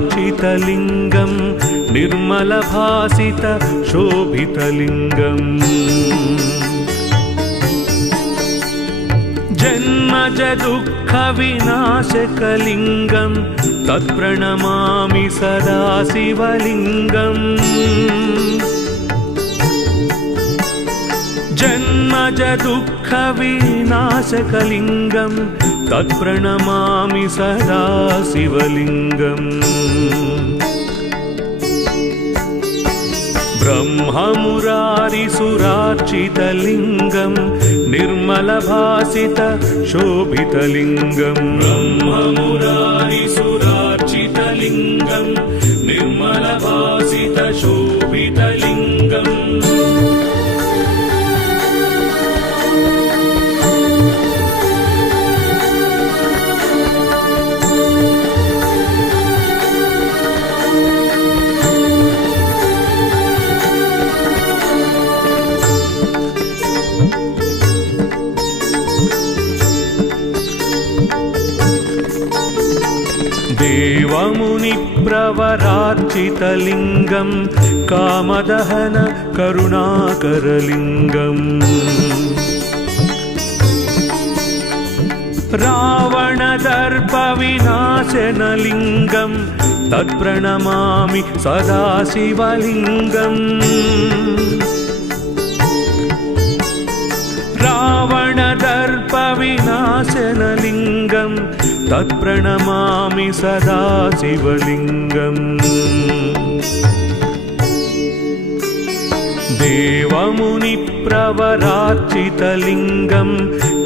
ब्रह्ममुरारिसुरार्चितलिङ्गं निर्मलभासित शोभितलिङ्गम् जन्मज दुःखविनाशकलिङ्गं तत्प्रणमामि सदा शिवलिङ्गम् जन्मज दुःखविनाशकलिङ्गं तत्प्रणमामि सदा शिवलिङ्गम् ब्रह्ममुरारिसुरार्चितलिङ्गं निर्मलभासित शोभितलिङ्गम् ब्रह्ममुरारिसुरार्चितलिङ्गं निर्मलभासित शोभितलिङ्गम् देवमुनिप्रवरार्चितलिङ्गं कामदहन करुणाकरलिङ्गम् रावणदर्पविनाशनलिङ्गं तत्प्रणमामि सदा शिवलिङ्गम् रावणदर्पविनाशनलिङ्गं तत्प्रणमामि सदा शिवलिङ्गम् देवमुनिप्रवरार्चितलिङ्गं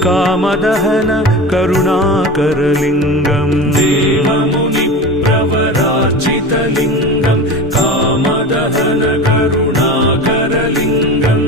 कामदहन करुणाकरलिङ्गम् देवमुनिप्रवरार्चितलिङ्गं कामदहन करुणाकरलिङ्गम्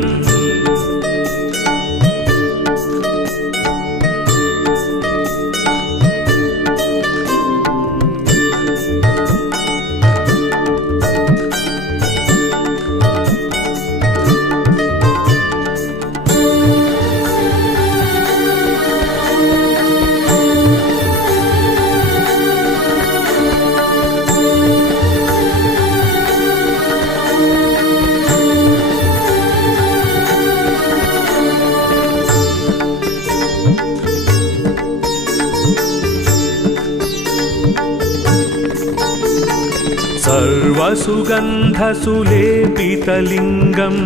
सर्वसुगन्धसुलेपितलिङ्गं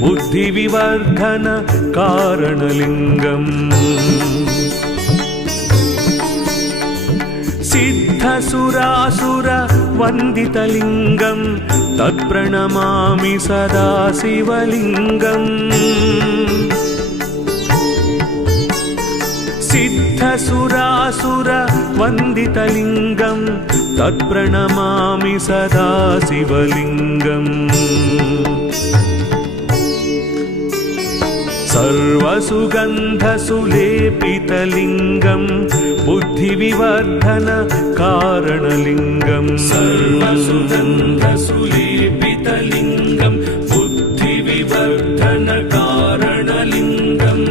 बुद्धिविवर्धन कारणलिङ्गम् सिद्धसुरासुरवन्दितलिङ्गं तत्प्रणमामि सदा शिवलिङ्गम् सिद्धसुरासुरवन्दितलिङ्गं तत्प्रणमामि सदा शिवलिङ्गम् सर्वसुगन्धसुलेपितलिङ्गं बुद्धिविवर्धन कारणलिङ्गं सर्वसुगन्धसुलेपितलिङ्गं बुद्धिविवर्धन कारणलिङ्गम्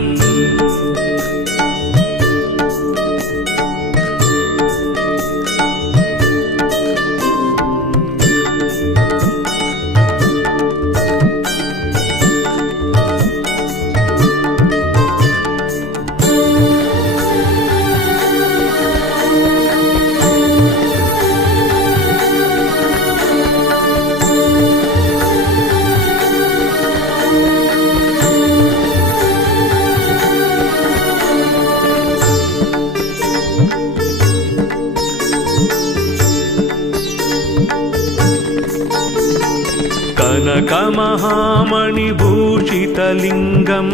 कनकमहामणिभूषितलिङ्गं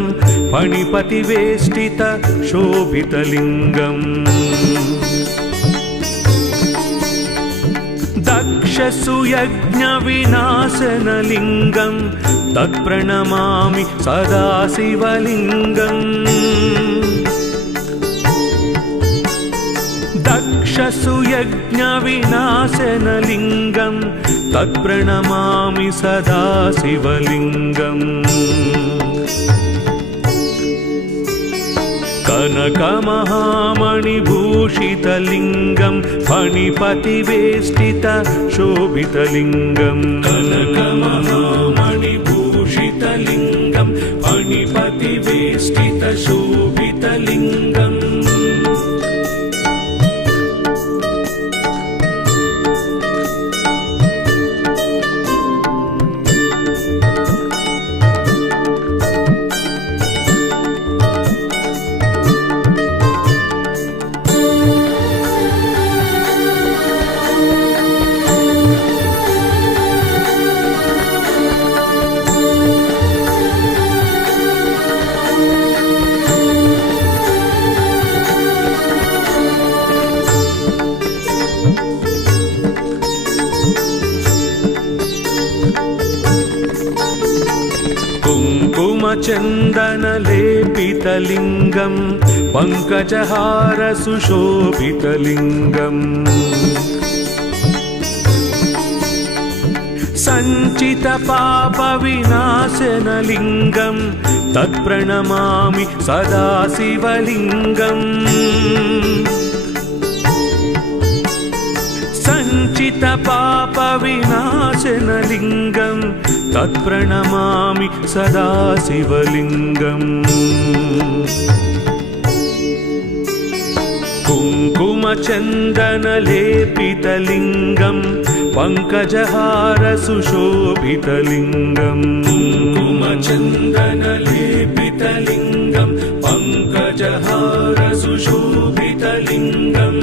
फणिपतिवेष्टित शोभितलिङ्गम् दक्षसुयज्ञविनाशनलिङ्गं तत्प्रणमामि सदा शिवलिङ्गम् यज्ञविनाशनलिङ्गं तत्प्रणमामि सदा शिवलिङ्गम् कनकमहामणिभूषितलिङ्गं फणिपतिवेष्टितशोभितलिङ्गं कनकमहामणिभूषितलिङ्गं फणिपतिवेष्टितशोभितलिङ्गम् कुङ्कुमचन्दनलेपितलिङ्गं पङ्कजहारसुशोभितलिङ्गम् सञ्चितपापविनाशनलिङ्गं तत्प्रणमामि सदा शिवलिङ्गम् सञ्चितपापविनाशनलिङ्गं तत्प्रणमामि सदा शिवलिङ्गम् कुङ्कुमचन्दनलेपितलिङ्गं पङ्कजहारसुशोभितलिङ्गम् कुङ्कुमचन्दनलेपितलिङ्गं पङ्कजहारसुशोभितलिङ्गम्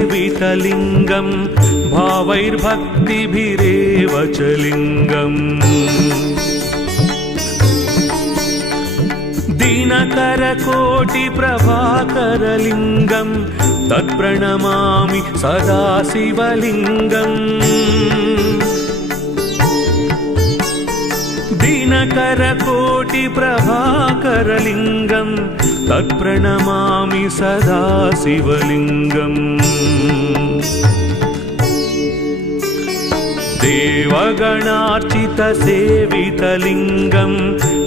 देवगणार्चितसेवितलिङ्गं भावैर्भक्तिभिरेव च लिङ्गम् दिनकरकोटिप्रभाकरलिङ्गं तत्प्रणमामि सदा शिवलिङ्गम् दिनकरकोटिप्रभाकरलिङ्गं तत्प्रणमामि सदा शिवलिङ्गम् देवगणार्चितसेवितलिङ्गं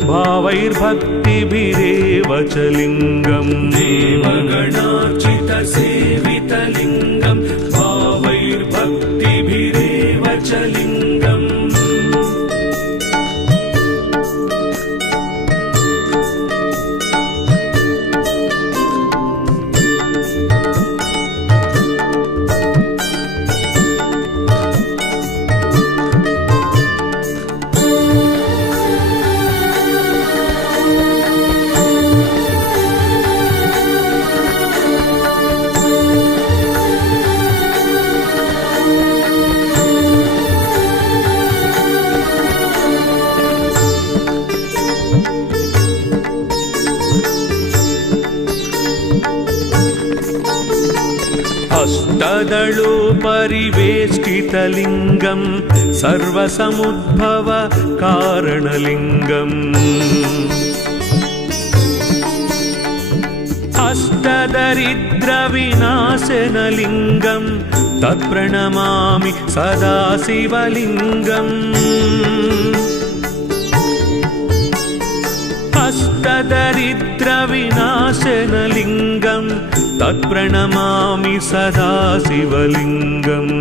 भावैर्भक्तिभिरेव च लिङ्गम् देवगणार्चितसेवितलिङ्गं भावैर्भक्तिभिरेव च लिङ्गम् अष्टदलोपरिवेष्टितलिङ्गं सर्वसमुद्भवकारणलिङ्गम् अष्टदरिद्रविनाशनलिङ्गं तत्प्रणमामि सदा शिवलिङ्गम् अष्टदरिद्रविनाशनलिङ्गं तत्प्रणमामि सदा शिवलिङ्गम्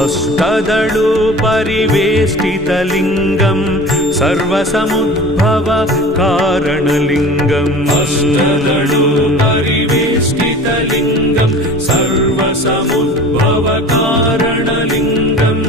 अष्टदळु परिवेष्टितलिङ्गं सर्वसमुद्भव कारणलिङ्गम् अष्टदळु परिवेष्टितलिङ्गं सर्वसमुद्भव कारणलिङ्गम्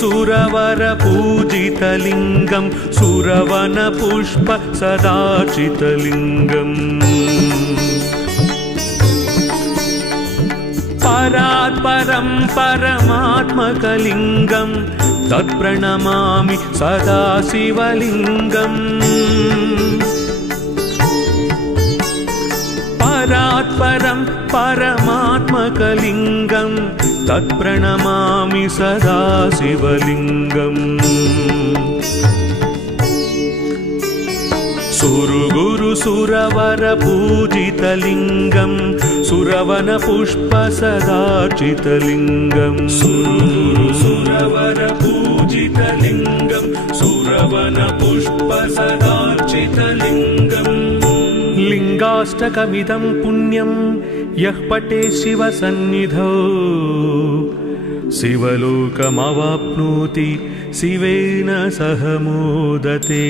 सुरवर पूजितलिङ्गं सुरवन पुष्प सदाचितलिङ्गम् परात्परं परमात्मकलिङ्गं तत्प्रणमामि सदा शिवलिङ्गम् परात्परं परमात्मकलिङ्गं तत्प्रणमामि सदा शिवलिङ्गम् सुरगुरु सुरवर पूजितलिङ्गं सुरवन पुष्प सदाचितलिङ्गं सुरगुरु सुरवर पूजितलिङ्गं सुरवन पुष्प सदाचितलिङ्गम् लिङ्गाष्टकमिदं पुण्यं यः पठे शिवसन्निधौ शिवलोकमवाप्नोति शिवेन सह मोदते।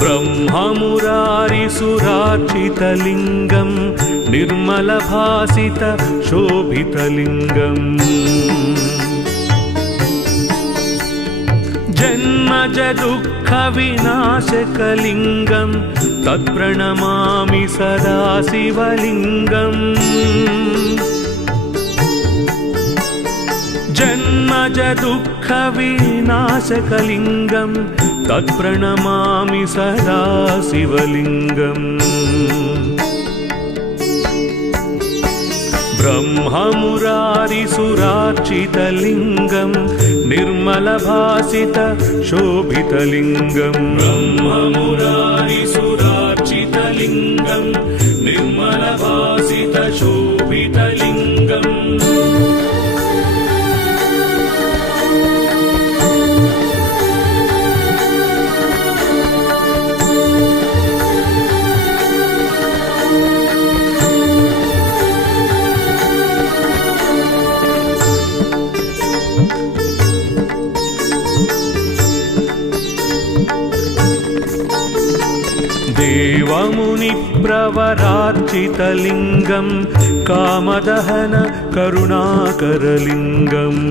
ब्रह्ममुरारिसुरार्चितलिङ्गं निर्मलभासित शोभितलिङ्गम् जन्मज दुःखविनाशकलिङ्गं तत्प्रणमामि सदा शिवलिङ्गम् जन्मज दुःखविनाशकलिङ्गं तत्प्रणमामि सदा शिवलिङ्गम् ब्रह्ममुरारिसुरार्चितलिङ्गं निर्मलभासित शोभितलिङ्गम् ब्रह्ममुरारिसुरार्चितलिङ्गं निर्मलभासित शोभितलिङ्गम् देवमुनिप्रवरार्चितलिङ्गं कामदहन करुणाकरलिङ्गम्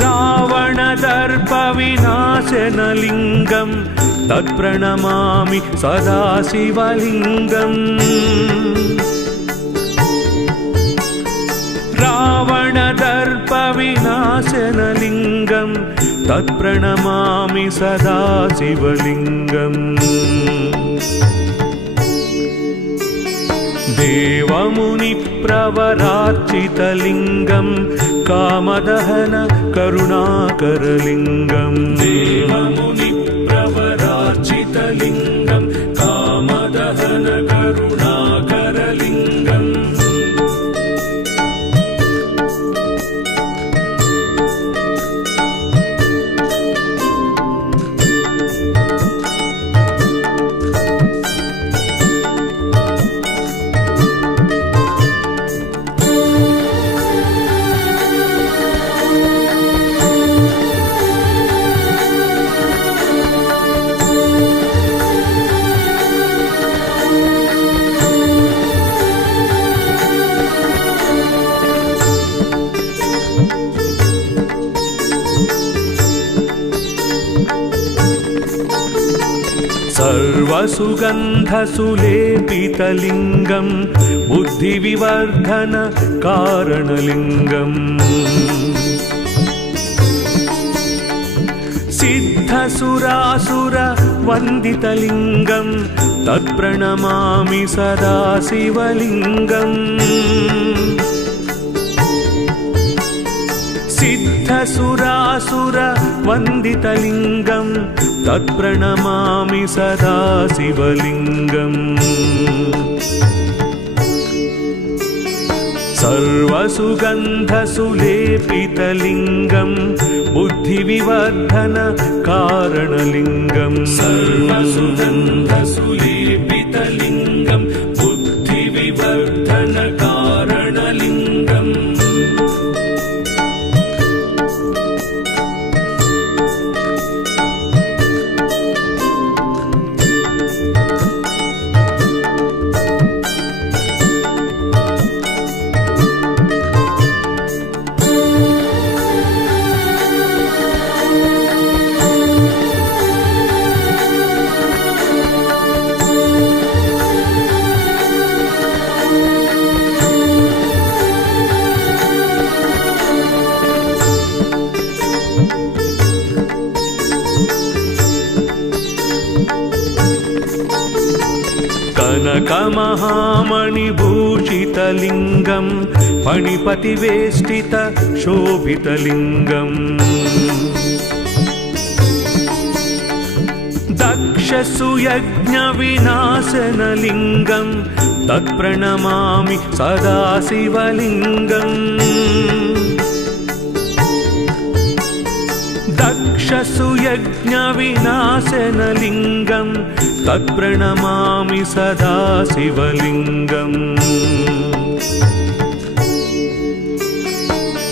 रावणदर्पविनाशनलिङ्गं तत्प्रणमामि सदा शिवलिङ्गम् रावणदर्पविनाशनलिङ्गं तत्प्रणमामि सदा शिवलिङ्गम् देवमुनिप्रवरार्चितलिङ्गं कामदहन करुणाकरलिङ्गम् देवमुनिप्रवरार्चितलिङ्गं कामदहन करुणाकरलिङ्गम् सर्वसुगन्धसुलेपितलिङ्गं बुद्धिविवर्धन कारणलिङ्गम् सिद्धसुरासुरवन्दितलिङ्गं तत्प्रणमामि सदा शिवलिङ्गम् सिद्धसुरासुरवन्दितलिङ्गं तत्प्रणमामि सदा शिवलिङ्गम् सर्वसुगन्धसुलेपितलिङ्गं बुद्धिविवर्धन कारणलिङ्गं सर्वसुगन्धसुलेपितलिङ्गं बुद्धिविवर्धन कारणलिङ्गम् कनकमहामणिभूषितलिङ्गं फणिपतिवेष्टित शोभितलिङ्गम् दक्षसुयज्ञविनाशनलिङ्गं तत्प्रणमामि सदा शिवलिङ्गम् दक्षसुयज्ञविनाशनलिङ्गं तत्प्रणमामि सदा शिवलिङ्गम्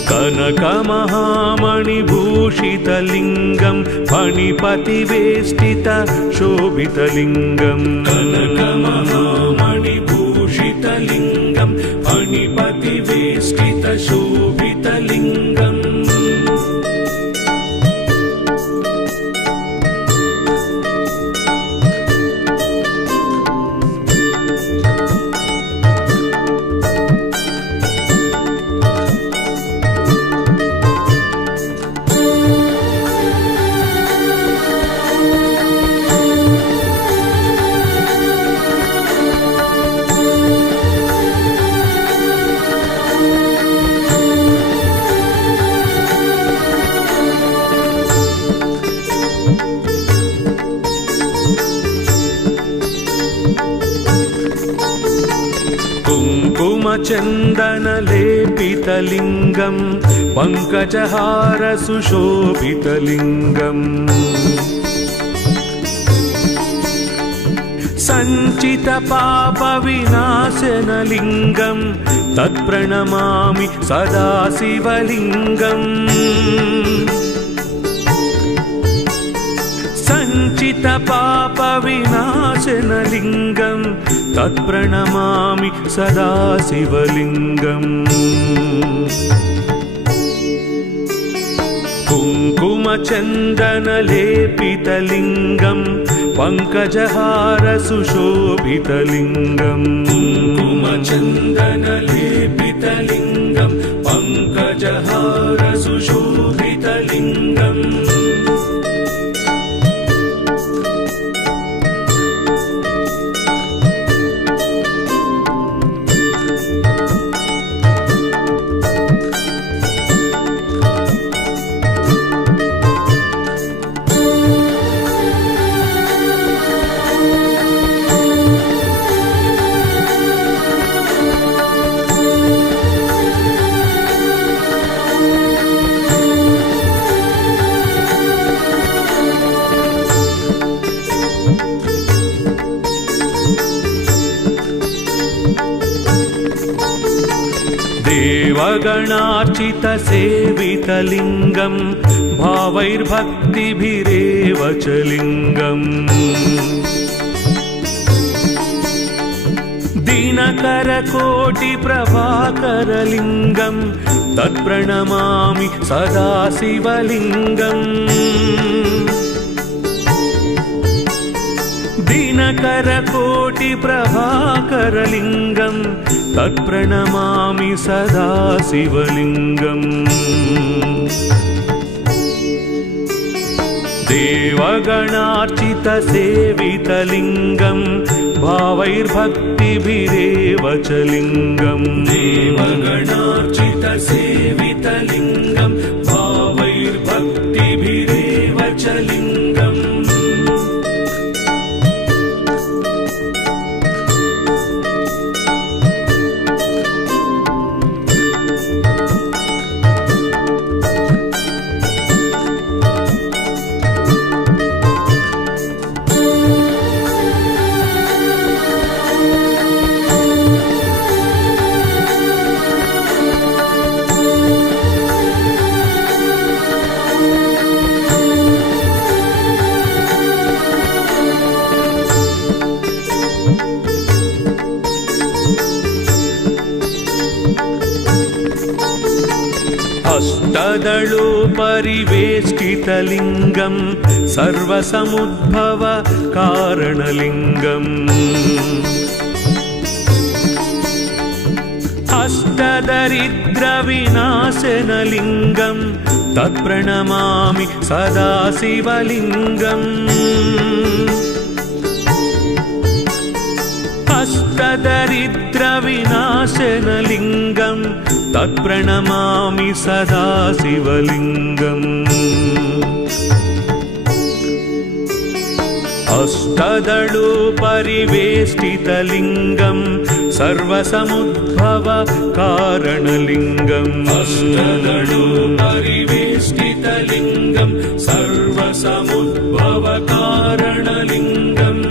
कनकमहामणिभूषितलिङ्गं फणिपतिवेष्टित शोभितलिङ्गम् कनकमहामणिभूषितलिङ्गं फणिपतिवेष्टित शोभितलिङ्गम् कुङ्कुमचन्दनलेपितलिङ्गं पङ्कजहार सुशोभितलिङ्गम् सञ्चितपापविनाशनलिङ्गं तत्प्रणमामि सदा शिवलिङ्गम् सञ्चितपापविनाशनलिङ्गं तत्प्रणमामि सदा शिवलिङ्गम् कुङ्कुमचन्दनलेपितलिङ्गं पङ्कजहार सुशोभितलिङ्गम् कुङ्कुमचन्दनलेपितलिङ्गं पङ्कजहार सुशोभितलिङ्गम् देवगणार्चितसेवितलिङ्गं भावैर्भक्तिभिरेव च लिङ्गम् दिनकरकोटिप्रभाकरलिङ्गं तत्प्रणमामि सदा शिवलिङ्गम् दिनकरकोटिप्रभाकरलिङ्गं तत्प्रणमामि सदा शिवलिङ्गम् देवगणार्चितसेवितलिङ्गं भावैर्भक्तिभिरेव च लिङ्गम् देवगणार्चितसेवितलिङ्गं भावैर्भक्तिभिरेव च लिङ्गम् अष्टदलोपरिवेष्टितलिङ्गं सर्वसमुद्भव कारणलिङ्गम् अष्टदरिद्रविनाशनलिङ्गं तत्प्रणमामि सदा शिवलिङ्गम् अष्टदरिद्रविनाशनलिङ्गं तत्प्रणमामि सदा शिवलिङ्गम् अष्टदलोपरिवेष्टितलिङ्गं सर्वसमुद्भव कारणलिङ्गम् अष्टदलोपरिवेष्टितलिङ्गं सर्वसमुद्भव कारणलिङ्गम्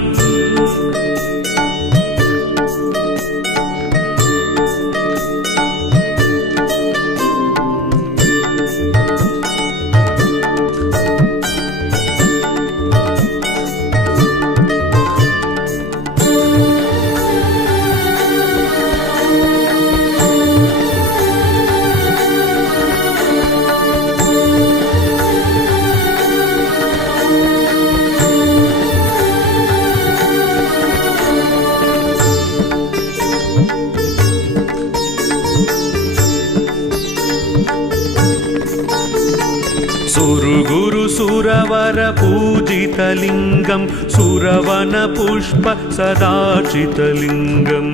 सुरवरपूजितलिङ्गं सुरवनपुष्प सदार्चितलिङ्गम्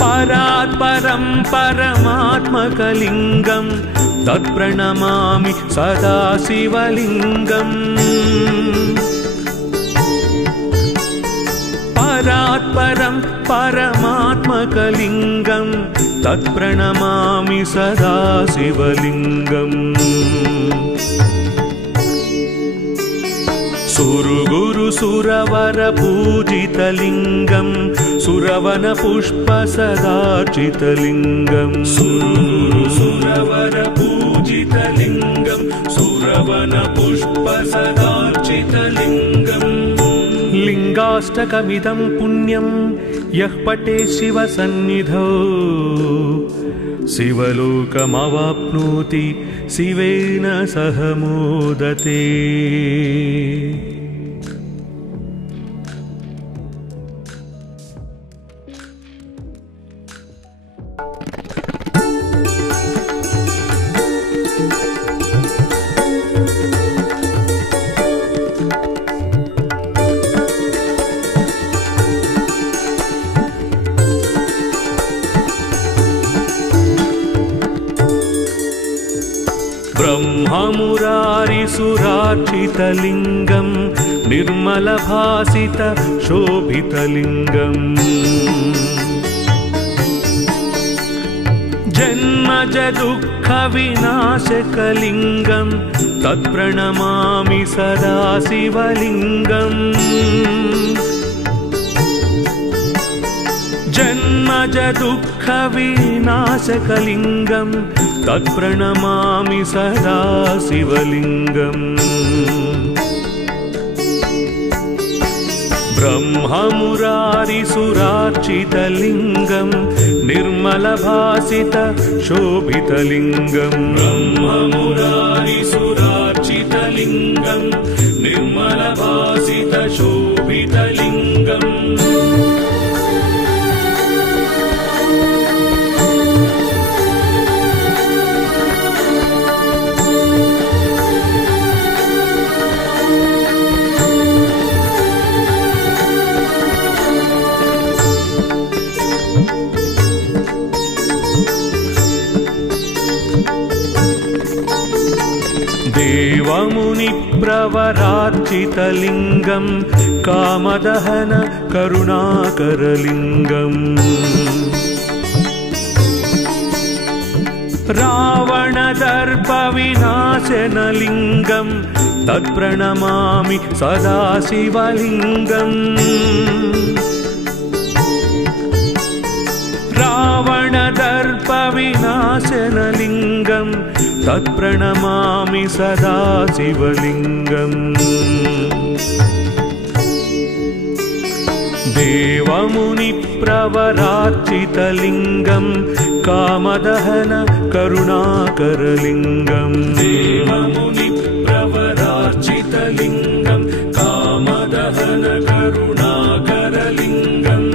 परात्परं परमात्मकलिङ्गं तत्प्रणमामि सदा शिवलिङ्गम् परात्परं परमात्मकलिङ्गं तत्प्रणमामि सदा शिवलिङ्गम् सुरवरपूजितलिङ्गं सुरवनपुष्प सदार्चितलिङ्गम् सुरवरपूजितलिङ्गं सुरवनपुष्प सदार्चितलिङ्गम् लिङ्गाष्टकमिदं पुण्यं यः पठे शिवसन्निधौ शिवलोकमवाप्नोति शिवेन सह मोदते। ब्रह्ममुरारिसुरार्चितलिङ्गं निर्मलभासित शोभितलिङ्गम् जन्मज दुःखविनाशकलिङ्गं तत्प्रणमामि सदा शिवलिङ्गम् जन्मज दुःखविनाशकलिङ्गं तत्प्रणमामि सदा शिवलिङ्गम् ब्रह्ममुरारिसुरार्चितलिङ्गं निर्मलभासित शोभितलिङ्गम् ब्रह्ममुरारिसुरार्चित प्रकाशितलिङ्गम् निर्मलभासितशोभितलिङ्गम् देवमुनिप्रवरार्चितलिङ्गम् कामदहन करुणाकरलिङ्गम् रावणदर्पविनाशनलिङ्गम् तत्प्रणमामि सदा शिवलिङ्गम् रावणदर्पविनाशनलिङ्गम् तत्प्रणमामि सदा शिवलिङ्गम् देवमुनिप्रवरार्चितलिङ्गम् कामदहन करुणाकरलिङ्गम् देवमुनिप्रवरार्चितलिङ्गम् कामदहन करुणाकरलिङ्गम्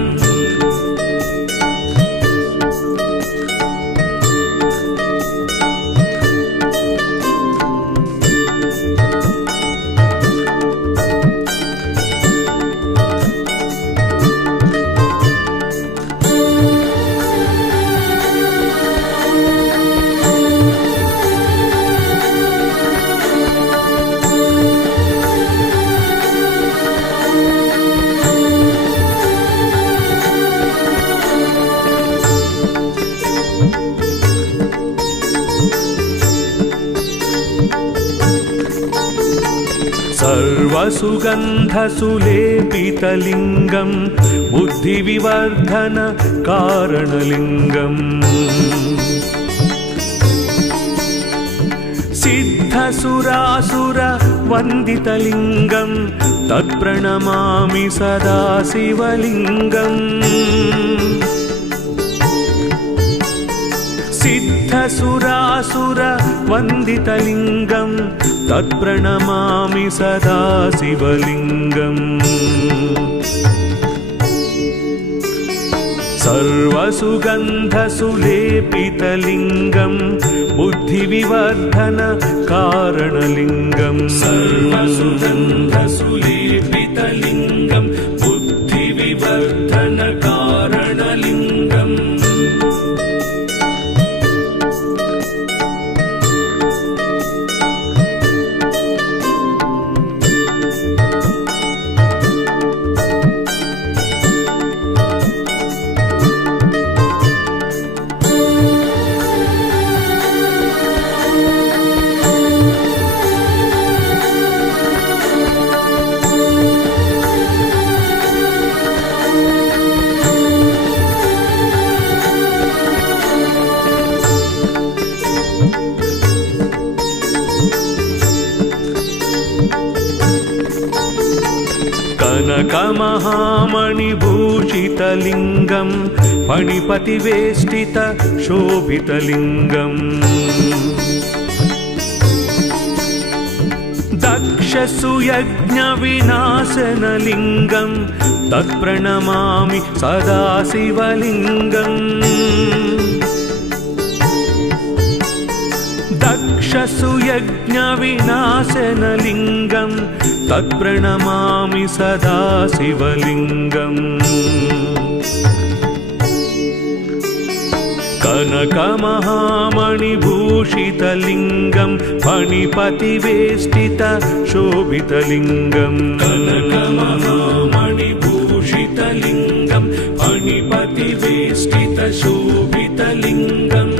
सर्वसुगन्धसुलेपितलिङ्गम् बुद्धिविवर्धन कारणलिङ्गम् सिद्धसुरासुरवन्दितलिङ्गम् तत्प्रणमामि सदा शिवलिङ्गम् सिद्धसुरासुरवन्दितलिङ्गम् तत्प्रणमामि सदा शिवलिङ्गम् सर्वसुगन्धसुलेपितलिङ्गम् बुद्धिविवर्धन कारणलिङ्गम् सर्वसुगन्धसुलेपितलिङ्गम् बुद्धिविवर्धन कारणलिङ्गम् कनकमहामणिभूषितलिङ्गम् फणिपतिवेष्टित शोभितलिङ्गम् दक्षसुयज्ञविनाशनलिङ्गम् तत्प्रणमामि सदा शिवलिङ्गम् दक्षसुयज्ञविनाशनलिङ्गम् तत्प्रणमामि सदा शिवलिङ्गम् कनकमहामणिभूषितलिङ्गम् फणिपतिवेष्टित शोभितलिङ्गम् कनकमहामणिभूषितलिङ्गम् फणिपतिवेष्टित शोभितलिङ्गम्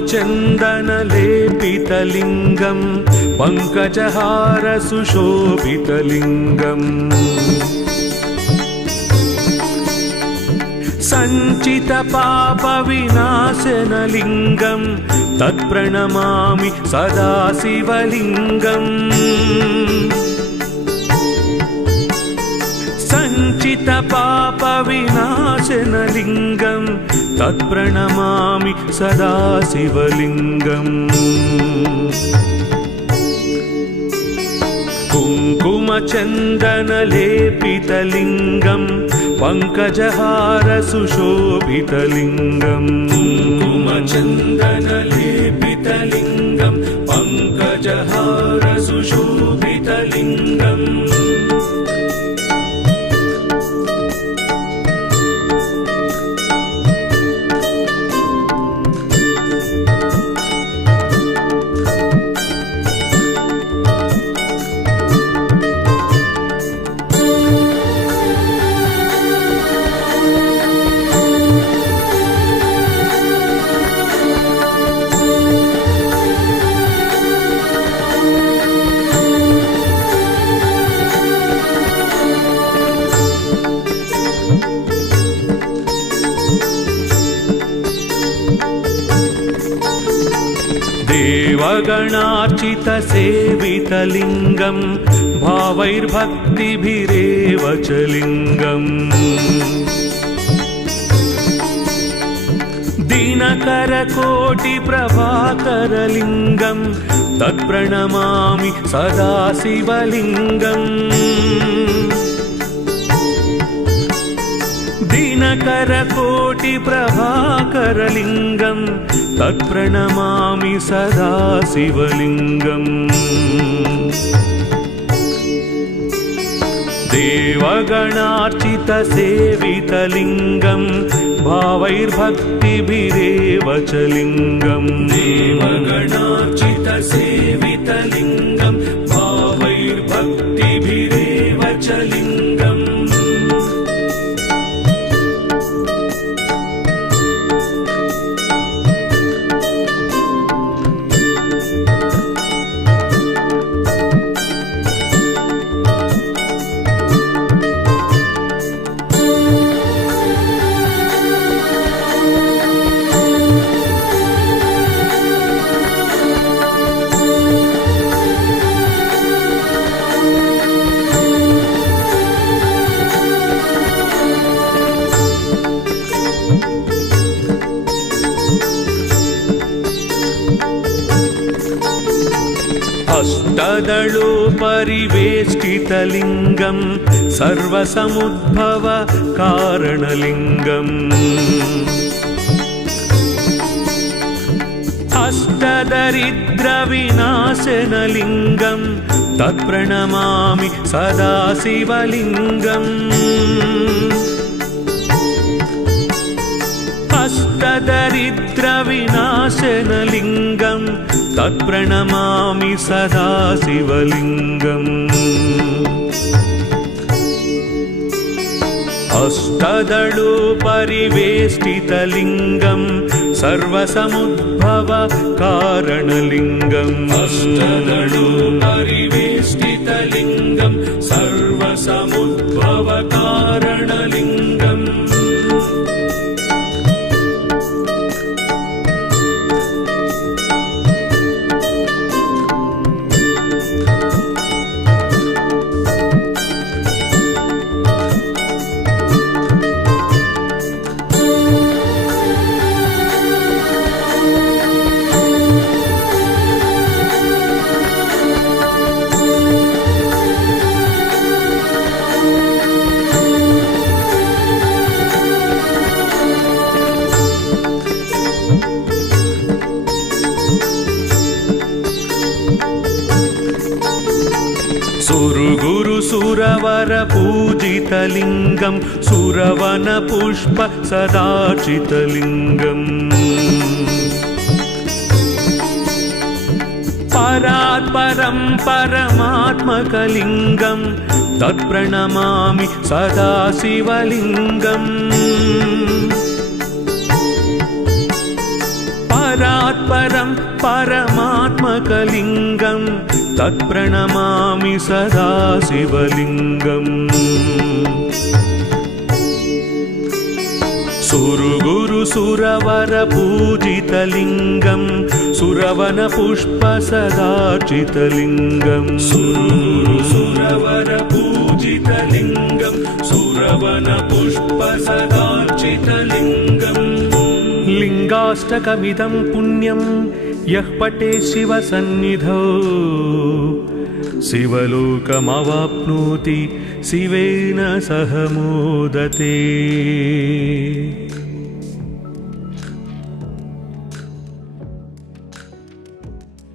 कुङ्कुमचन्दनलेपितलिङ्गं पङ्कजहारसुशोभितलिङ्गम् सञ्चितपापविनाशनलिङ्गं तत्प्रणमामि सदा शिवलिङ्गम् सञ्चितपापविनाशनलिङ्गं तत्प्रणमामि सदा शिवलिङ्गम् कुङ्कुमचन्दनलेपितलिङ्गं पङ्कजहारसुशोभितलिङ्गम् कुङ्कुमचन्दनलेपितलिङ्गं पङ्कजहारसुशोभितलिङ्गम् देवगणार्चितसेवितलिङ्गं भावैर्भक्तिभिरेव च लिङ्गम् दिनकरकोटिप्रभाकरलिङ्गं तत्प्रणमामि सदा शिवलिङ्गम् दिनकरकोटिप्रभाकरलिङ्गं तत्प्रणमामि सदा शिवलिङ्गम् देवगणार्चितसेवितलिङ्गं भावैर्भक्तिभिरेव च लिङ्गम् देवगणार्चितसेवितलिङ्गं भावैर्भक्तिभिरेव च लिङ्गम् अष्टदलोपरिवेष्टितलिङ्गं सर्वसमुद्भव कारणलिङ्गम् अष्टदरिद्रविनाशनलिङ्गं तत्प्रणमामि सदा शिवलिङ्गम् अष्टदरिद्रविनाशनलिङ्गं तत्प्रणमामि सदा शिवलिङ्गम् अष्टदलोपरिवेष्टितलिङ्गं सर्वसमुद्भव कारणलिङ्गम् अष्टदलोपरिवेष्टितलिङ्गं सर्वसमुद्भव कारणलिङ्गम् सुरवरपूजितलिङ्गं सुरवनपुष्प सदार्चितलिङ्गम् परात्परं परमात्मकलिङ्गं तत्प्रणमामि सदा शिवलिङ्गम् परात् परं परमात्मकलिङ्गं तत्प्रणमामि सदा शिवलिङ्गम् सुरगुरु सुरवर पूजितलिङ्गं सुरवन पुष्प सदार्चितलिङ्गं सुरगुरु सुरवर पूजितलिङ्गं सुरवन पुष्प सदार्चितलिङ्गम् लिङ्गाष्टकमिदं पुण्यं यः पठे शिवसन्निधौ शिवलोकमवाप्नोति शिवेन सह मोदते।